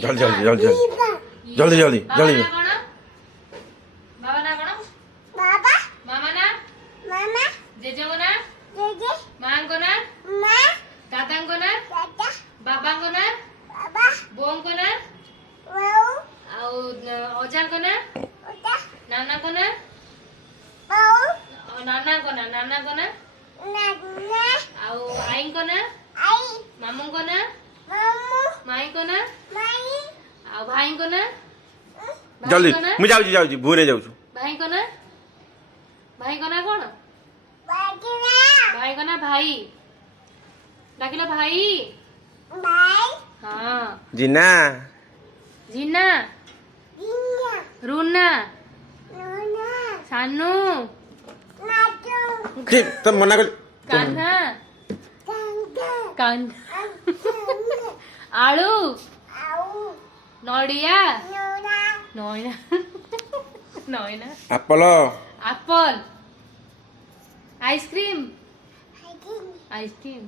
जल्दी जल्दी जल्दी जल्दी जल्दी जल्दी बाबा ना कौन बाबा मामा ना मामा जेजे को ना जेजे मां को ना मां दादा को ना दादा बाबा को ना बाबा बों को ना बों आउ ओजा को ना ओजा नाना को ना बों नाना को ना नाना आउ आई को ना आई मामू को ना मामू माई को ना माई आउ भाई को ना जल्दी मुझे जाऊँ जाऊँ भूरे जाऊँ भाई को ना कौन भाई को ना भाई डाकिलो भाई भाई हाँ जीना जीना रूना सानू तुम मना कर कान्हा आलू नड़िया नयना नयना एप्पल एप्पल आइसक्रीम आइसक्रीम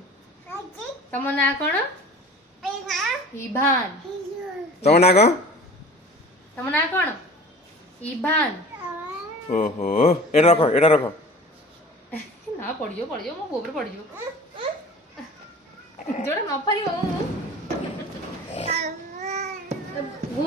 तम ना कौन इभान तुम ना कौन तम ना कौन इभान ओहो एटा रखो ना पड़ियो मो गोबर पड़ियो जोड़ा न पारियो